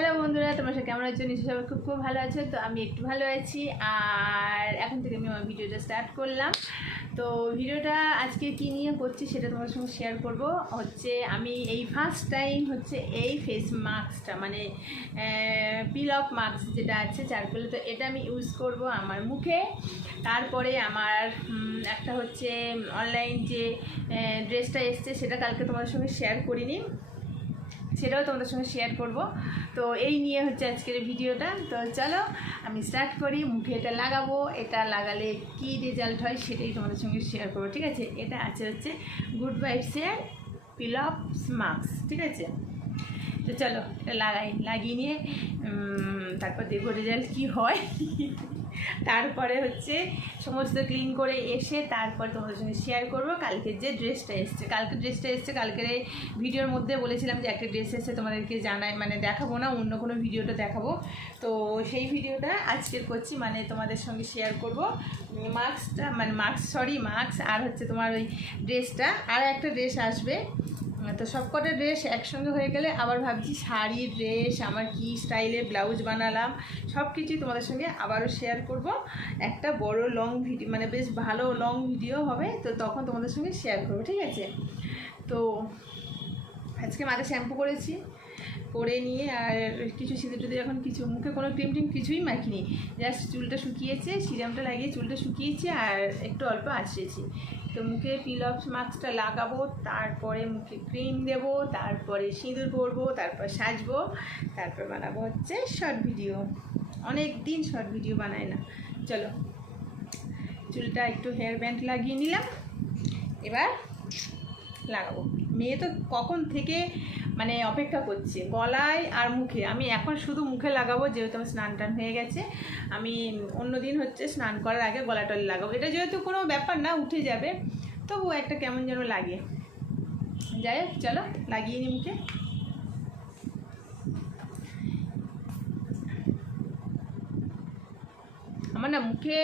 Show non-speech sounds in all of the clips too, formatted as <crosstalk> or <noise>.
Hello বন্ধুরা, তোমরা সব কেমন আছো? নিশ্চয়ই সবাই খুব খুব ভালো আছো। তো আমি একটু ভালো আছি। আর এখন থেকে আমি আমার ভিডিওটা স্টার্ট করলাম। তো ভিডিওটা আজকে কী নিয়ে করছি সেটা তোমার সঙ্গে শেয়ার করব। হচ্ছে আমি এই ফার্স্ট টাইম হচ্ছে এই ফেস মাস্কটা মানে পিল অফ মাস্ক যেটা আছে চারকোলে তো এটা আমি ইউজ করব আমার মুখে। তারপরে আমার একটা হচ্ছে অনলাইন যে ড্রেসটা এসছে সেটা কালকে তোমার সঙ্গে শেয়ার করিনি। সেটাও তোমাদের সঙ্গে শেয়ার করব। তো এই নিয়ে হচ্ছে আজকের ভিডিওটা। তো চলো, আমি স্টার্ট করি। মুখে এটা লাগাবো। এটা লাগালে কি রেজাল্ট হয় সেটাই তোমাদের সঙ্গে শেয়ার করব, ঠিক আছে? এটা আছে হচ্ছে গুড ভাইবসের পিলপ মাস্ক ঠিক আছে? তো চলো, এটা লাগাই, লাগিয়ে নিয়ে তারপর দেখব রেজাল্ট কী হয়। তারপরে হচ্ছে সমস্ত ক্লিন করে এসে তারপর তোমাদের সঙ্গে শেয়ার করব। কালকের যে ড্রেসটা এসছে। কালকের ড্রেসটা এসছে, কালকের এই ভিডিওর মধ্যে বলেছিলাম যে একটা ড্রেস এসে তোমাদেরকে জানাই মানে দেখাবো না, অন্য কোনো ভিডিওটা দেখাবো। তো সেই ভিডিওটা আজকের করছি মানে তোমাদের সঙ্গে শেয়ার করব। মাস্কটা মানে মাস্ক সরি মাস্ক আর হচ্ছে তোমার ওই ড্রেসটা আর একটা ড্রেস আসবে। তো সবকটা ড্রেস একসঙ্গে হয়ে গেলে আবার ভাবছি শাড়ি ড্রেস আমার কি স্টাইলে ব্লাউজ বানালাম সব কিছুই তোমাদের সঙ্গে আবারও শেয়ার করব। একটা বড় লং ভিডিও মানে বেশ ভালো লং ভিডিও হবে, তো তখন তোমাদের সঙ্গে শেয়ার করব, ঠিক আছে? তো আজকে মাথা শ্যাম্পু করেছি, করে নিয়ে আর কিছু সিঁদুর টুদুর এখন কিছু, মুখে কোনো ক্রিম টিম কিছুই মাখিনি। জাস্ট চুলটা শুকিয়েছে, সিরামটা লাগিয়ে চুলটা শুকিয়েছি আর একটু অল্প আঁচড়েছি। তো মুখে পিলক্স মাস্কটা লাগাবো, তারপরে মুখে ক্রিম দেব, তারপরে সিঁদুর পরবো, তারপর সাজবো, তারপর বানাবো হচ্ছে শর্ট ভিডিও অনেক দিন শর্ট ভিডিও বানায় না। চলো, চুলটা একটু হেয়ার ব্যান্ড লাগিয়ে নিলাম, এবার লাগাবো। মেয়ে তো কখন থেকে মানে অপেক্ষা করছে, গলায় আর মুখে। আমি এখন শুধু মুখে লাগাবো, যেহেতু আমার স্নান টান হয়ে গেছে। আমি অন্য দিন হচ্ছে স্নান করার আগে গলা টলে লাগাবো। এটা যেহেতু কোনো ব্যাপার না, উঠে যাবে। তবু একটা কেমন যেন লাগে। যাই হোক, চলো, লাগিয়ে নি মুখে। আমার না মুখে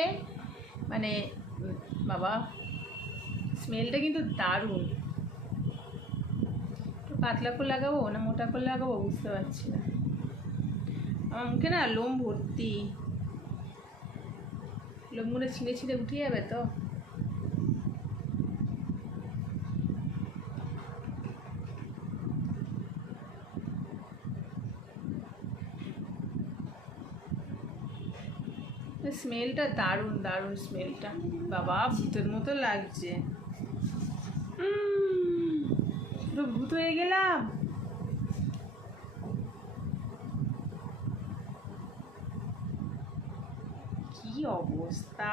মানে বাবা স্মেলটা কিন্তু দারুণ। পাতলা করে লাগাবো না মোটা করে লাগাবো বুঝতে পারছি না। আমার মুখে না লোম ভর্তি। লোমগুলো ছিঁড়ে ছিঁড়ে উঠে যাবে তো। স্মেলটা দারুণ দারুণ স্মেলটা। বাবা, ভূতের মতো লাগছে উম, পুরো ভূত হয়ে গেলাম। কি অবস্থা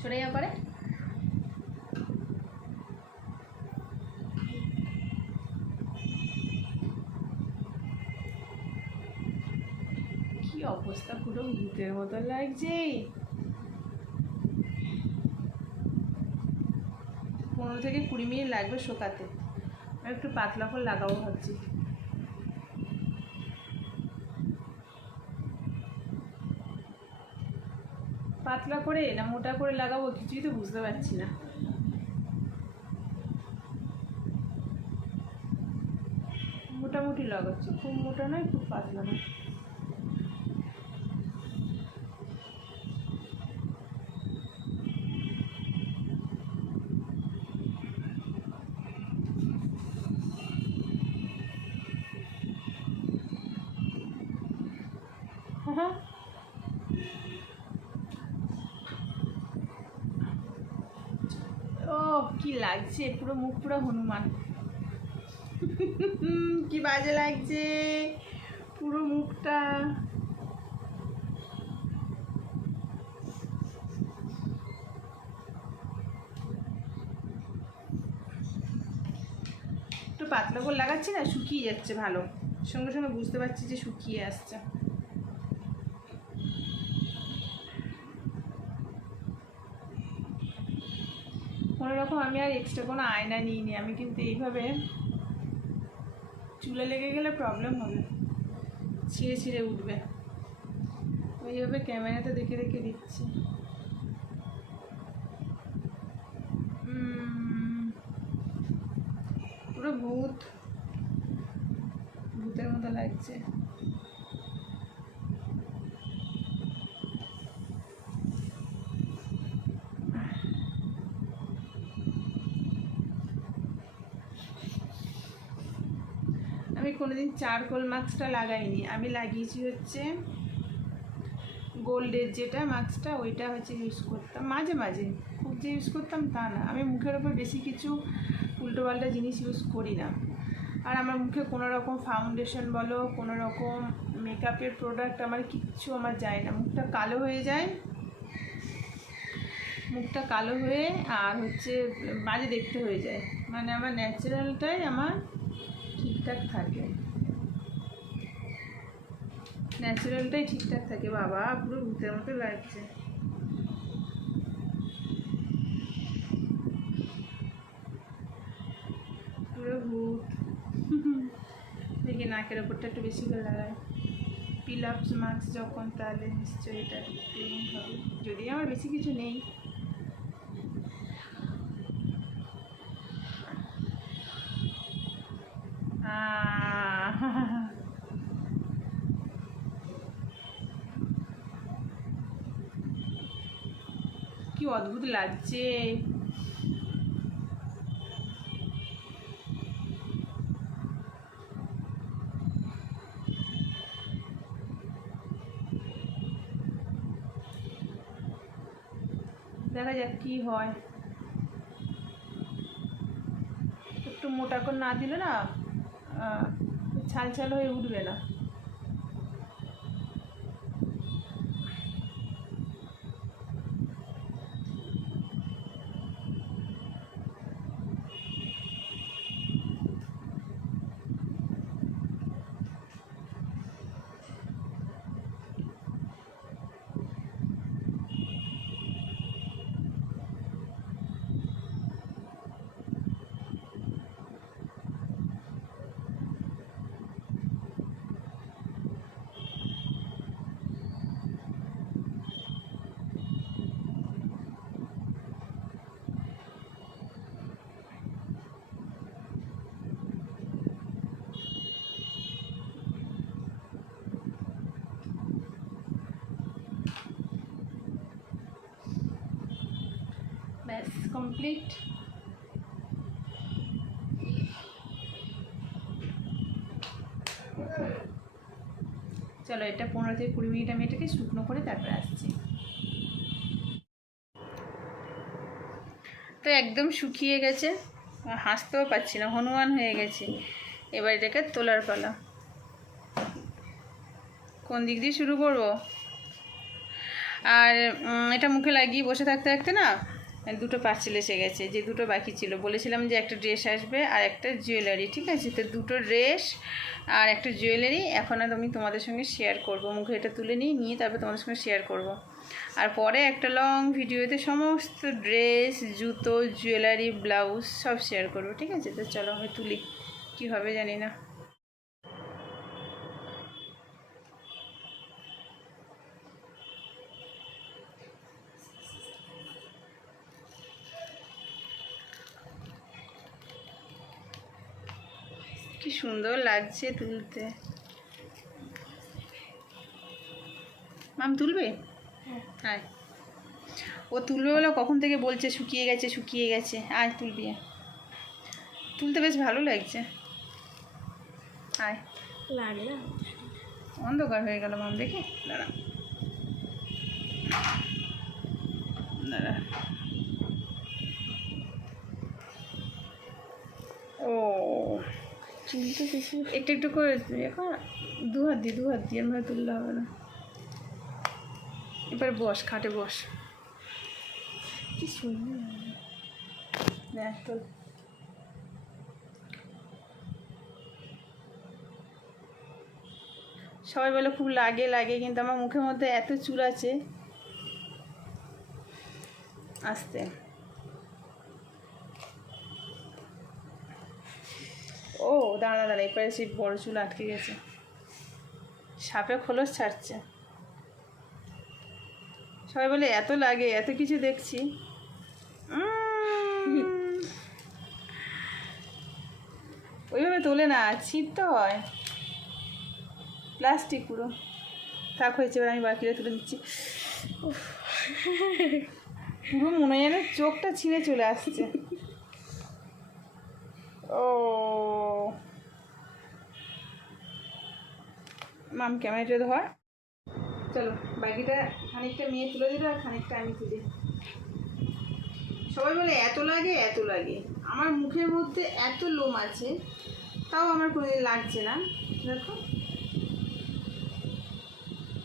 সরে যাওয়া করে কি অবস্থা পুরো ভূতের মতো লাগছে? পনেরো থেকে কুড়ি মিনিট লাগবে শোকাতে। আমি একটু পাতলা করে লাগাবো ভাবছি। পাতলা করে না মোটা করে লাগাবো কিছুই তো বুঝতে পারছি না। মোটামুটি লাগাচ্ছি। খুব মোটা নয়, খুব পাতলা নয় হ্যাঁ ও কি লাগছে? পুরো মুখ পুরো হনুমান। <laughs> কি বাজে লাগছে? পুরো মুখটা। একটু পাতলা করে লাগাচ্ছি না, শুকিয়ে যাচ্ছে ভালো। সঙ্গে সঙ্গে বুঝতে পারছি যে শুকিয়ে আসছে। রকম আমি আর এক্সট্রা কোনো আয়না নিইনি। আমি কিন্তু এইভাবে চুলে লেগে গেলে প্রবলেম হবে। ছিঁড়ে ছিঁড়ে উঠবে। ওইভাবে ক্যামেরাতে দেখে দেখে দিচ্ছি। পুরো ভূত। ভূতের মতো লাগছে। কোনোদিন চারকোল মাস্কটা লাগাইনি। আমি লাগিয়েছি হচ্ছে গোল্ডের যেটা মাস্কটা ওইটা হচ্ছে ইউজ করতাম। মাঝে মাঝে, খুব যে ইউজ করতাম তা না। আমি মুখের ওপর বেশি কিছু উল্টোপাল্টা জিনিস ইউজ করি না। আর আমার মুখে কোনো রকম ফাউন্ডেশন বলো কোনো রকম মেকআপের প্রোডাক্ট আমার কিচ্ছু আমার যায় না। মুখটা কালো হয়ে যায়। মুখটা কালো হয়ে আর হচ্ছে বাজে দেখতে হয়ে যায়। মানে আমার ন্যাচারালটাই আমার ঠিকঠাক থাকে। ন্যাচারালটাই ঠিকঠাক থাকে, বাবা। পুরো ভূতের মতো লাগছে। পুরো ভূত। দেখি নাকের ওপরটা একটু বেশি করে লাগায় পিল আপস মাস্ক যখন, তাহলে নিশ্চয়ই এটা হবে। যদি আমার বেশি কিছু নেই। আহ অদ্ভুত লাগছে। দেখা যাক কি হয়। একটু মোটা করে না দিলে না ছাল ছাল হয়ে উঠবে না। কমপ্লিট চলো, এটা পনেরো থেকে কুড়ি মিনিট আমি এটাকে শুকনো করে তারপরে আসছি। তো একদম শুকিয়ে গেছে হাসতেও পাচ্ছি না, হনুমান হয়ে গেছে। এবার এটাকে তোলার পালা। কোন দিক দিয়ে শুরু করব? আর এটা মুখে লাগিয়ে বসে থাকতে থাকতে না দুটো পার্সেল এসে গেছে, যে দুটো বাকি ছিল। বলেছিলাম যে একটা ড্রেস আসবে আর একটা জুয়েলারি, ঠিক আছে? তো দুটো ড্রেস আর একটা জুয়েলারি এখন আর আমি তোমাদের সঙ্গে শেয়ার করব। মুখে এটা তুলে নিই নিয়ে তারপর তোমাদের সঙ্গে শেয়ার করব। আর পরে একটা লং ভিডিওতে সমস্ত ড্রেস, জুতো, জুয়েলারি, ব্লাউজ সব শেয়ার করব, ঠিক আছে? তো চলো আমি তুলি কী হবে জানি না। কি সুন্দর লাগছে তুলতে। মাম তুলবে? আয়। ও তুলবে বলে কখন থেকে বলছে শুকিয়ে গেছে শুকিয়ে গেছে। আয় তুলবি। তুলতে বেশ ভালো লাগছে। আয়। লাগে অন্ধকার হয়ে গেল মাম দেখি? দাঁড়া। দাঁড়া। চুল তো বেশি একটু একটু করে এখন দু হাত দিয়ে, দু হাত দিয়ে এমন তুললে হবে না। এবার বস, খাটে বস। কি সুন্দর দেখ তোল সবাই বলে খুব লাগে লাগে, কিন্তু আমার মুখের মধ্যে এত চুল আছে। আস্তে ও দাঁড়া দাঁড়া এপারে সেই বড় চুল আটকে গেছে। সাপে খোলস ছাড়ছে। সবাই বলে, এত লাগে, এত কিছু দেখছি। ওইভাবে তোলে না ছিঁড়তে হয়। প্লাস্টিক পুরো। থাক, হয়েছে, এবার আমি বাকিটা তুলে দিচ্ছি। পুরো মনে যেন চোখটা ছিঁড়ে চলে আসছে। ও। মাম, ক্যামেরাটা ধর। চলো, বাকিটা খানিকটা মেয়ে তুলে দেবে আর খানিকটা আমি তুলি। সবাই বলে, এত লাগে এত লাগে। আমার মুখের মধ্যে এত লোম আছে, তাও আমার কোনোদিন লাগছে না। দেখো।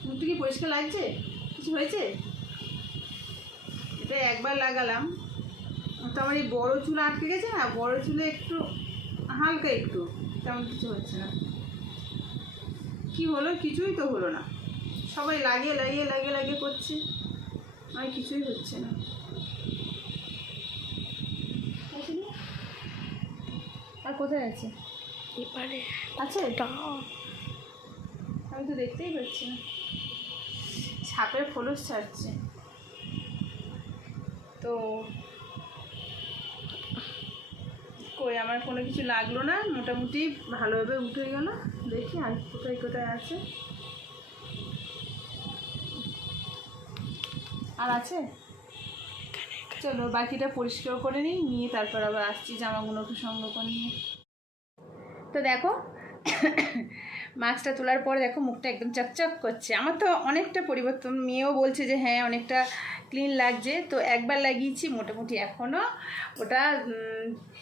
মুখটা কি পরিষ্কার লাগছে? কিছু হয়েছে? এটা একবার লাগালাম। তো আমার এই বড়ো চুল আটকে গেছে না বড়ো চুলে একটু হালকা একটু তেমন কিছু হচ্ছে না। কি হলো? কিছুই তো হলো না। সবাই লাগিয়ে লাগিয়ে লাগিয়ে লাগিয়ে করছে। আর কিছুই হচ্ছে না। আর কোথায় আছে? এবারে আছে? আমি তো দেখতেই পাচ্ছি না। ছাপের খোলস ছাড়ছে। তো কই, আমার কোনো কিছু লাগল না, মোটামুটি ভালোভাবে উঠে গেল। দেখি আর কোথায় কোথায় আছে। আর আছে? চলো, বাকিটা পরিষ্কার করে নিই, নিয়ে তারপর আবার আসছি জামাগুলোকে সংগ্রহ নিয়ে। তো দেখো মাছটা তোলার পর দেখো মুখটা একদম চকচক করছে। আমার তো অনেকটা পরিবর্তন। মেয়েও বলছে যে হ্যাঁ অনেকটা ক্লিন লাগছে। তো একবার লাগিয়েছি, মোটামুটি এখনও ওটা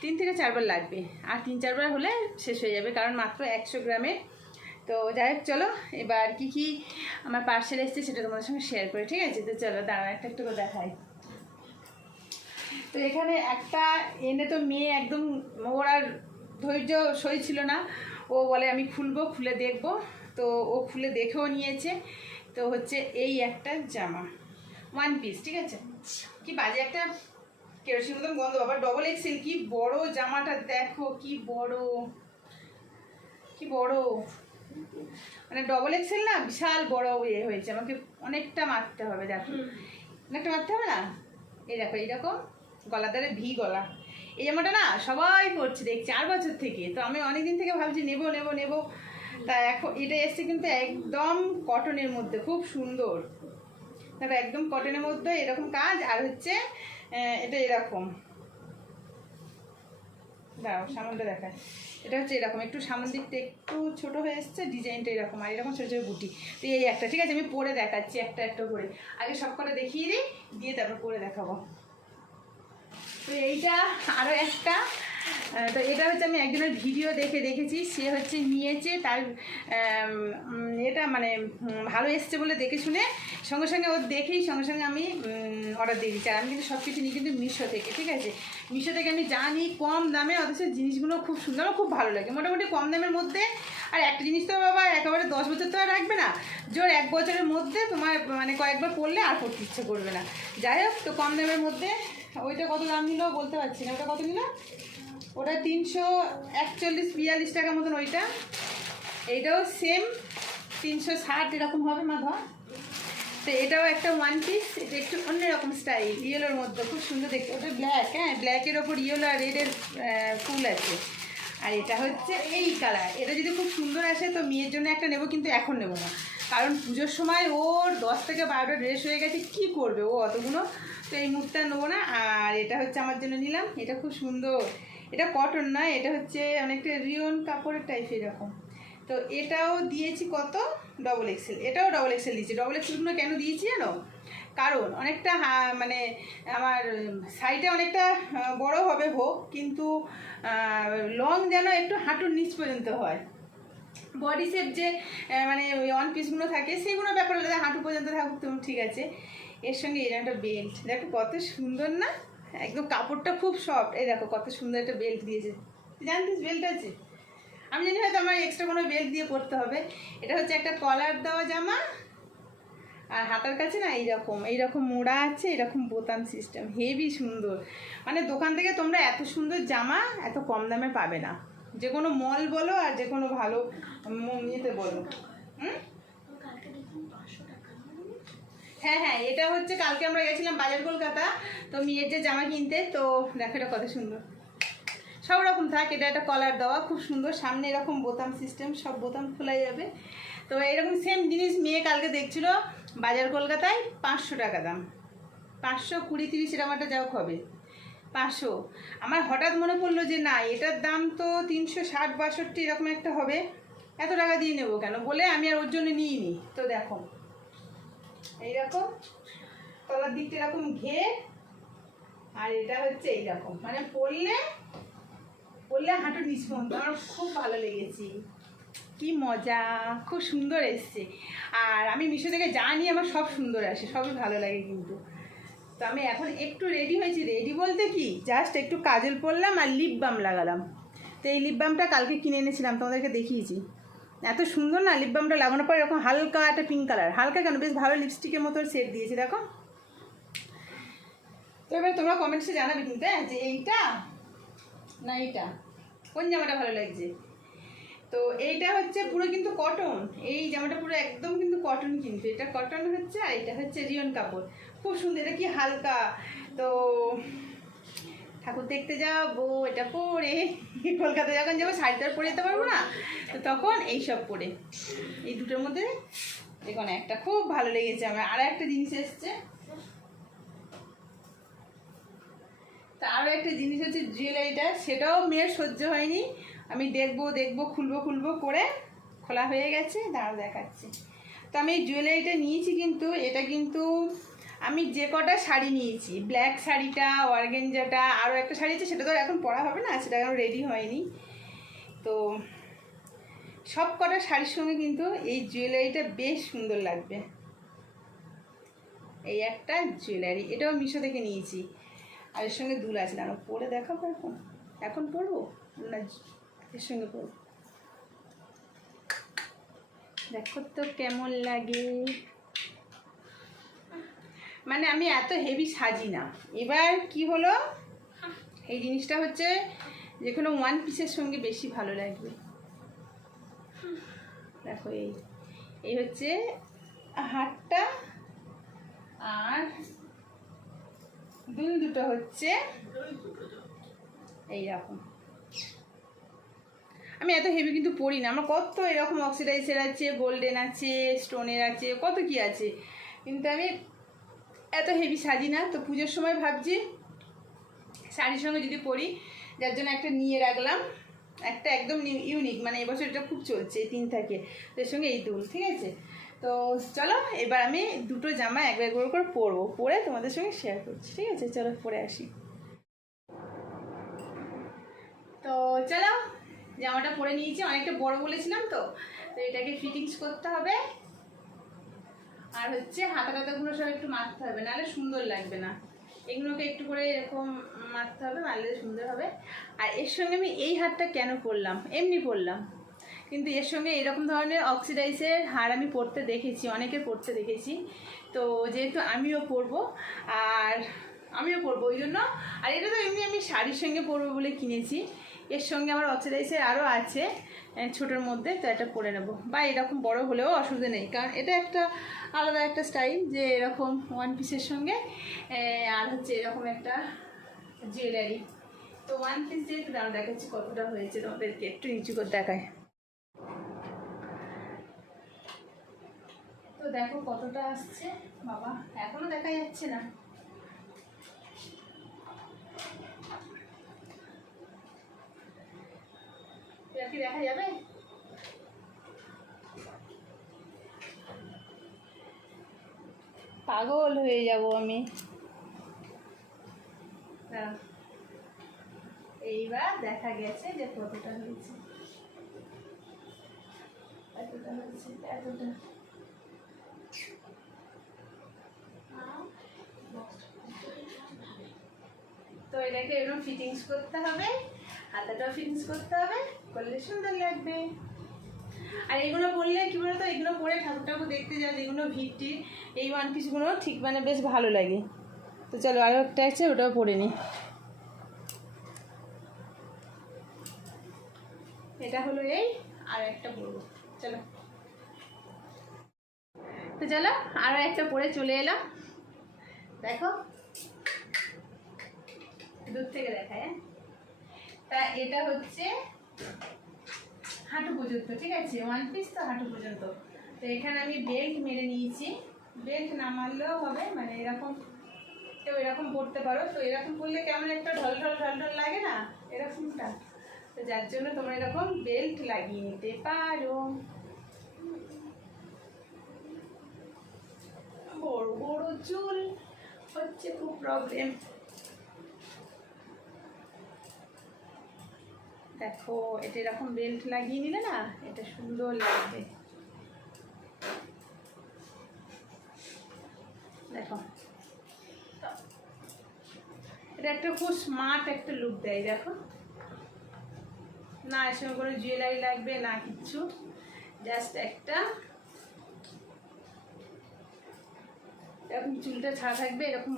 তিন থেকে চারবার লাগবে। আর তিন চারবার হলে শেষ হয়ে যাবে, কারণ মাত্র একশো গ্রামে। তো যাই হোক, চলো, এবার কি কি আমার পার্সেল এসছে সেটা তোমাদের সঙ্গে শেয়ার করি, ঠিক আছে? তো চলো দাঁড়া একটা একটু দেখাই। তো এখানে একটা, এনে তো মেয়ে একদম, ওর আর ধৈর্য সই ছিল না। ও বলে আমি খুলবো খুলে দেখব। তো ও খুলে দেখেও নিয়েছে। তো হচ্ছে এই একটা জামা। ওয়ান পিস ঠিক আছে? কি বাজে একটা কেরোসিন মতন গন্ধ আবার ডবল এক্সেল কি বড় জামাটা দেখো কি বড়। কি বড়। মানে ডবল এক্সেল না বিশাল বড় ইয়ে হয়েছে। আমাকে অনেকটা মারতে হবে দেখো। অনেকটা মারতে হবে না? এই দেখো এইরকম গলার দ্বারা ভি গলা। এই জামাটা না সবাই পরছে দেখছি চার বছর থেকে। তো আমি অনেক দিন থেকে ভাবছি নেব নেব, নেব। তা এখন এটা এসছে কিন্তু একদম কটনের মধ্যে, খুব সুন্দর। দেখো একদম কটনের মধ্যে এরকম কাজ, আর হচ্ছে এটা এরকম। দাও সামনটা দেখায় এটা হচ্ছে এরকম, একটু সামন দিকটা একটু ছোট হয়ে এসছে, ডিজাইনটা এরকম, আর এরকম ছোটো ছোটো বুটি। তো এই একটা, ঠিক আছে, আমি পরে দেখাচ্ছি, একটা একটা করে। আগে সব কটা দেখিয়ে দিই, দিয়ে তারপর পরে দেখাবো। তো এইটা আরও একটা। তো এটা হচ্ছে আমি একজনের ভিডিও দেখে দেখেছি। সে হচ্ছে নিয়েছে, তার এটা মানে ভালো এসছে বলে দেখে শুনে। সঙ্গে সঙ্গে ওর দেখেই সঙ্গে সঙ্গে আমি অর্ডার দিয়ে দিচ্ছি। আর আমি কিন্তু সব কিছু নিই কিন্তু মিশো থেকে, ঠিক আছে? মিশো থেকে আমি জানি কম দামে, অথচ জিনিসগুলো খুব সুন্দর খুব ভালো লাগে। মোটামুটি কম দামের মধ্যে। আর একটা জিনিস তো বাবা, একেবারে দশ বছর তো আর রাখবে না। জোর এক বছরের মধ্যে তোমার মানে কয়েকবার পরলে আর পড়তে ইচ্ছে করবে না। যাই হোক, তো কম দামের মধ্যে ওইটা কত দাম নিল বলতে পারছি না। ওটা কত নিল? ওটা তিনশো একচল্লিশ বিয়াল্লিশ টাকার মতন ওইটা। এইটাও সেম তিনশো ষাট এরকম হবে মা ধর। তো এটাও একটা ওয়ান পিস এটা একটু অন্যরকম স্টাইল ইয়েলোর মধ্যে, খুব সুন্দর দেখতে। ওটা ব্ল্যাক হ্যাঁ ব্ল্যাকের ওপর ইয়েলো আর রেডের ফুল আছে। আর এটা হচ্ছে এই কালার এটা যদি খুব সুন্দর আসে তো মেয়ের জন্য একটা নেব, কিন্তু এখন নেব না। কারণ পুজোর সময় ওর দশ থেকে বারোটা ড্রেস হয়ে গেছে, কি করবে ও অতগুলো? তো এই মুখটা নেব না। আর এটা হচ্ছে আমার জন্য নিলাম। এটা খুব সুন্দর। এটা কটন নয় এটা হচ্ছে অনেকটা রিয়ন কাপড়ের টাইপ এরকম। তো এটাও দিয়েছি কত? ডবল এক্সেল এটাও ডবল এক্সেল দিয়েছি। ডবল এক্সেলগুলো কেন দিয়েছি জানো? কারণ অনেকটা মানে আমার সাইডে অনেকটা বড় হবে হোক, কিন্তু লং যেন একটু হাঁটুর নিচ পর্যন্ত হয়। বডি শেপ যে মানে ওয়ান পিসগুলো থাকে, সেগুলো ব্যাপার হাঁটু পর্যন্ত থাকুক তুমি ঠিক আছে। এর সঙ্গে এর একটা বেল্ট দেখো কত সুন্দর না? একদম কাপড়টা খুব সফট এই দেখো কত সুন্দর একটা বেল্ট দিয়েছে। জানতিস বেল্ট আছে? আমি জানি হয়তো আমার এক্সট্রা কোনো বেল্ট দিয়ে পরতে হবে। এটা হচ্ছে একটা কলার দেওয়া জামা। আর হাতার কাছে না এইরকম এইরকম মোড়া আছে, এরকম বোতাম সিস্টেম হেভি সুন্দর। মানে দোকান থেকে তোমরা এত সুন্দর জামা এত কম দামে পাবে না। যে কোনো মল বলো আর যে কোনো ভালো ইয়েতে বলো। হ্যাঁ হ্যাঁ এটা হচ্ছে কালকে আমরা গেছিলাম বাজার কলকাতা। তো মেয়ের যে জামা কিনতে, তো দেখো এটা কত সুন্দর। সব রকম থাক, এটা একটা কলার দেওয়া, খুব সুন্দর। সামনে এরকম বোতাম সিস্টেম সব বোতাম খোলা যাবে। তো এরকম সেম জিনিস মেয়ে কালকে দেখছিল বাজার কলকাতায়, পাঁচশো টাকা দাম। পাঁচশো কুড়ি তিরিশ এরকম একটা যাও হবে। পাঁচশো। আমার হঠাৎ মনে পড়ল যে না, এটার দাম তো তিনশো ষাট বাষট্টি এরকম একটা হবে। এত টাকা দিয়ে নেব কেন? বলে আমি আর ওর জন্য নিইনি। তো দেখো, এইরকম, তলার দিকটা এরকম ঘে আর এটা হচ্ছে এইরকম। মানে পড়লে পড়লে হাঁটুর নিচ পর্যন্ত আমার খুব ভালো লেগেছে। কি মজা, খুব সুন্দর এসছে। আর আমি মিশো থেকে জানি আমার সব সুন্দর আসে, সবই ভালো লাগে কিন্তু। তো আমি এখন একটু রেডি হয়েছি। রেডি বলতে কি? জাস্ট একটু কাজল পরলাম আর লিপ বাম লাগালাম। তো এই লিপ বামটা কালকে কিনে এনেছিলাম, তোমাদেরকে দেখিয়েছি। এত সুন্দর না লিপ বামটা লাগানোর পর এরকম হালকা একটা পিঙ্ক কালার হালকা কেন? বেশ ভালো লিপস্টিকের মতো সেট দিয়েছে, দেখো। তো এবার তোমরা কমেন্টসে জানাবে কিন্তু হ্যাঁ যে এইটা না এইটা? কোন জামাটা ভালো লাগছে? তো এইটা হচ্ছে পুরো কিন্তু কটন এই জামাটা পুরো একদম কিন্তু কটন কিন্তু এটা কটন হচ্ছে আর এটা হচ্ছে রিয়ন কাপড়। খুব সুন্দর, এটা কি হালকা? তো ঠাকুর দেখতে যাব, এটা পরে। কলকাতা যখন যাব, শাড়ি তো আর পরে যেতে পারব না। তো তখন এইসব পরে। এই দুটোর মধ্যে দেখুন, একটা খুব ভালো লেগেছে আমার। আর একটা জিনিস এসছে। তা আরও একটা জিনিস হচ্ছে জুয়েলারিটা সেটাও মেয়ের সহ্য হয়নি। আমি দেখব দেখব, খুলবো খুলবো করে খোলা হয়ে গেছে দাঁড়া দেখাচ্ছি। তো আমি এই জুয়েলারিটা নিয়েছি কিন্তু, এটা কিন্তু আমি যে কটা শাড়ি নিয়েছি ব্ল্যাক শাড়িটা, অর্গেঞ্জাটা আরও একটা শাড়ি আছে, সেটা তো এখন পরা হবে না, সেটা এখন রেডি হয়নি। তো সব কটা শাড়ির সঙ্গে কিন্তু এই জুয়েলারিটা বেশ সুন্দর লাগবে। এই একটা জুয়েলারি এটাও মিশো থেকে নিয়েছি। আর এর সঙ্গে দুল আছে দাঁড়ো পরে দেখাবো এখন। এখন পরবো? না, এর সঙ্গে পরবো। দেখো তো কেমন লাগে। মানে আমি এত হেভি সাজি না। এবার কি হলো? এই জিনিসটা হচ্ছে যে কোনো ওয়ান পিসের সঙ্গে বেশি ভালো লাগবে। দেখো এই এই হচ্ছে হাটটা আর দুল দুটো হচ্ছে এইরকম আমি এত হেভি কিন্তু পড়ি না, আমার কত এরকম অক্সিডাইজের আছে গোল্ডেন আছে স্টোনের আছে, কত কি আছে। কিন্তু আমি এত হেভি সাজি না, তো পুজোর সময় ভাবছি শাড়ির সঙ্গে যদি পরি, যার জন্য একটা নিয়ে রাখলাম। একটা একদম ইউনিক মানে এবছর এটা খুব চলছে, এই তিন থাকে। তো এর সঙ্গে এই দুল, ঠিক আছে? তো চলো, এবার আমি দুটো জামা একবার একবার করে পরবো, পরে তোমাদের সঙ্গে শেয়ার করছি, ঠিক আছে? চলো, পরে আসি। তো চলো, জামাটা পরে নিয়েছি, অনেকটা বড় বলেছিলাম তো তো এটাকে ফিটিংস করতে হবে। আর হচ্ছে হাতা টাতাগুলো সব একটু মারতে হবে, নাহলে সুন্দর লাগবে না। এগুলোকে একটু করে এরকম মারতে হবে মারলে সুন্দর হবে। আর এর সঙ্গে আমি এই হারটা কেন পরলাম? এমনি পরলাম। কিন্তু এর সঙ্গে এরকম ধরনের অক্সিডাইজের হার আমি পরতে দেখেছি, অনেকে পরতে দেখেছি। তো যেহেতু আমিও পরবো, আর আমিও পরবো, ওই জন্য আর এটা তো এমনি আমি শাড়ির সঙ্গে পরবো বলে কিনেছি। এর সঙ্গে আমার অক্সিডাইজের আরও আছে ছোটোর মধ্যে, তো এটা পরে নেব। বা এরকম বড় হলেও অসুবিধা নেই, কারণ এটা একটা আলাদা একটা স্টাইল যে এরকম ওয়ান পিসের সঙ্গে আর হচ্ছে এরকম একটা জুয়েলারি তো ওয়ান পিস যেহেতু দাঁড়া দেখাচ্ছি, কতটা হয়েছে তোমাদেরকে একটু নিচু করে দেখায়। তো দেখো কতটা আসছে, বাবা এখনও দেখা যাচ্ছে না। দেখা যাবে পাগল হয়ে যাব আমি। এইবার দেখা গেছে যে কতটা হয়েছে। এতটা হয়েছে, এতটা। তো এটাকে এরকম ফিটিংস করতে হবে, হাতাটাও ফিটিংস করতে হবে। করলে সুন্দর লাগবে। আর এগুলো পরলে কি বলতো, এগুলো পরে ঠাকুর ঠাকুর দেখতে যাও যেগুলো ভিত্তির এই ওয়ান পিসগুলো ঠিক মানে বেশ ভালো লাগে। তো চলো আরও একটা আছে, ওটাও পরে নিই এটা হলো এই, আর একটা পরবো চলো। তো চলো আরও একটা পরে চলে এলাম। দেখো। দূর থেকে দেখায় হ্যাঁ? তা এটা হচ্ছে হাঁটু পর্যন্ত, ঠিক আছে? ওয়ান পিস তো হাঁটু পর্যন্ত। তো এখানে আমি বেল্ট মেরে নিয়েছি। বেল্ট না মারলেও হবে মানে এরকম, কেউ এরকম পড়তে পারো। তো এরকম পরলে কেমন একটা ঢল ঢল ঢল ঢল লাগে না? এরকমটা। তো যার জন্য তোমরা এরকম বেল্ট লাগিয়ে নিতে পারো। বড় বড় চুল, হচ্ছে খুব প্রবলেম দেখো, এটা এরকম বেল্ট লাগিয়ে নিলে না, এটা সুন্দর লাগবে। দেখো। এটা একটা খুব স্মার্ট একটা লুক দেয়, দেখো। না এর সঙ্গে কোনো জুয়েলারি লাগবে, না কিচ্ছু। জাস্ট একটা এরকম চুলটা ছাড়া থাকবে, এরকম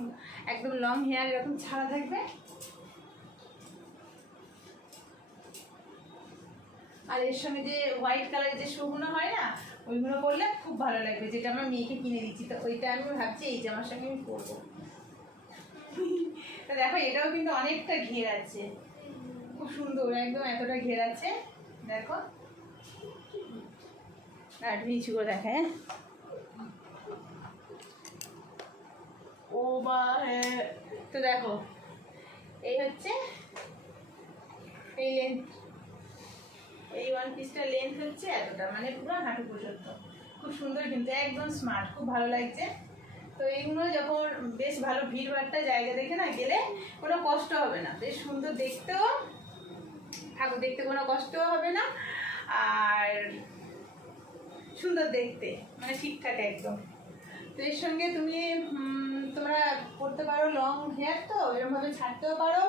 একদম লং হেয়ার এরকম ছাড়া থাকবে। আর এর সঙ্গে যে হোয়াইট কালারের যে শোগুলো হয় না, ওইগুলো করলে খুব ভালো লাগবে। যেটা আমার মেয়েকে কিনে দিচ্ছি। তো ওইটা আমি ভাবছি, এই জামার সঙ্গে আমি পরবো। তা দেখো, এটাও কিন্তু অনেকটা ঘের আছে। খুব সুন্দর, একদম এতটা ঘের আছে। দেখো। আর নিচু করে দেখা হ্যাঁ? ও বা হ্যাঁ। তো দেখো, এই হচ্ছে এই লেন্থ এই ওয়ান পিসটার লেন্থ হচ্ছে এতটা মানে পুরো হাঁটু পর্যন্ত। খুব সুন্দর কিন্তু, একদম স্মার্ট খুব ভালো লাগছে। তো এইগুলো যখন বেশ ভালো ভিড়ভাড়টা জায়গা দেখে না গেলে কোনো কষ্ট হবে না। বেশ সুন্দর দেখতেও, ঠাকুর দেখতে কোনো কষ্টও হবে না। আর সুন্দর দেখতে মানে ঠিকঠাক একদম। তো এর সঙ্গে তুমি তোমরা করতে পারো লং হেয়ার তো এরকমভাবে ছাড়তেও পারো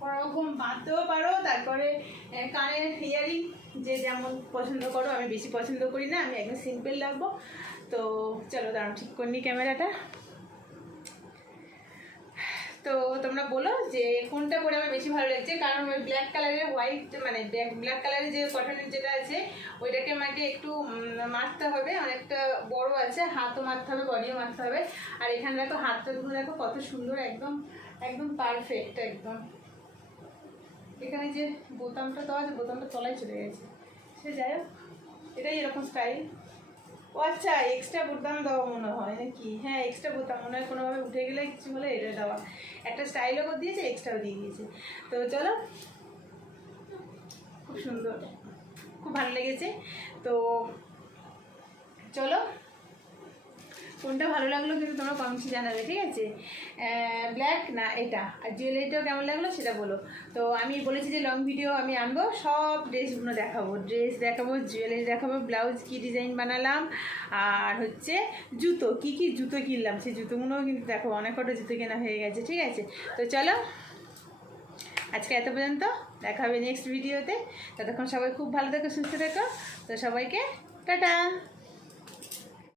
কোনোরকম বাঁধতেও পারো, তারপরে কানের হিয়ারিং যে যেমন পছন্দ করো, আমি বেশি পছন্দ করি না, আমি একদম সিম্পল লাগবো। তো চলো দাঁড়াও, ঠিক করিনি ক্যামেরাটা। তো তোমরা বলো যে কোনটা পরে আমার বেশি ভালো লাগছে? কারণ ওই ব্ল্যাক কালারের হোয়াইট মানে ব্ল্যাক কালারের যে কটনের যেটা আছে, ওইটাকে আমাকে একটু মারতে হবে। অনেকটা বড় আছে, হাতও মারতে হবে বডিও মারতে হবে। আর এখানে দেখো, হাতটা দেখো কত সুন্দর, একদম একদম পারফেক্ট একদম। এখানে যে বোতামটা দেওয়া আছে, বোতামটা তলায় চলে গেছে। সে যাই হোক, এটাই এরকম স্টাইল ও আচ্ছা এক্সট্রা বোতাম দেওয়া মনে হয় নাকি? হ্যাঁ এক্সট্রা বোতাম। মনে হয় কোনোভাবে উঠে গেলে কিছু হলে এটা দেওয়া। একটা স্টাইলও করে দিয়েছে এক্সট্রাও দিয়ে দিয়েছে। তো চলো, খুব সুন্দর, খুব ভালো লেগেছে। তো চলো কোনটা ভালো লাগল কিন্তু তোমরা কমেন্টসে জানাবে, ঠিক আছে? ব্ল্যাক না এটা? আর জুয়েলারিটাও কেমন লাগল সেটা বলো। তো আমি বলেছি যে লং ভিডিও আমি আনব, সব ড্রেসগুলো দেখাবো। ড্রেস দেখাবো জুয়েলারি দেখাবো ব্লাউজ কী ডিজাইন বানালাম, আর হচ্ছে জুতো। কি কি জুতো কিনলাম? সেই জুতোগুলোও কিন্তু দেখো, অনেক কটা জুতো কেনা হয়ে গেছে, ঠিক আছে? তো চলো, আজকে এত পর্যন্ত দেখা হবে নেক্সট ভিডিওতে ততক্ষণ সবাই খুব ভালো থেকো, সুস্থ থেকো। তো সবাইকে, টাটা!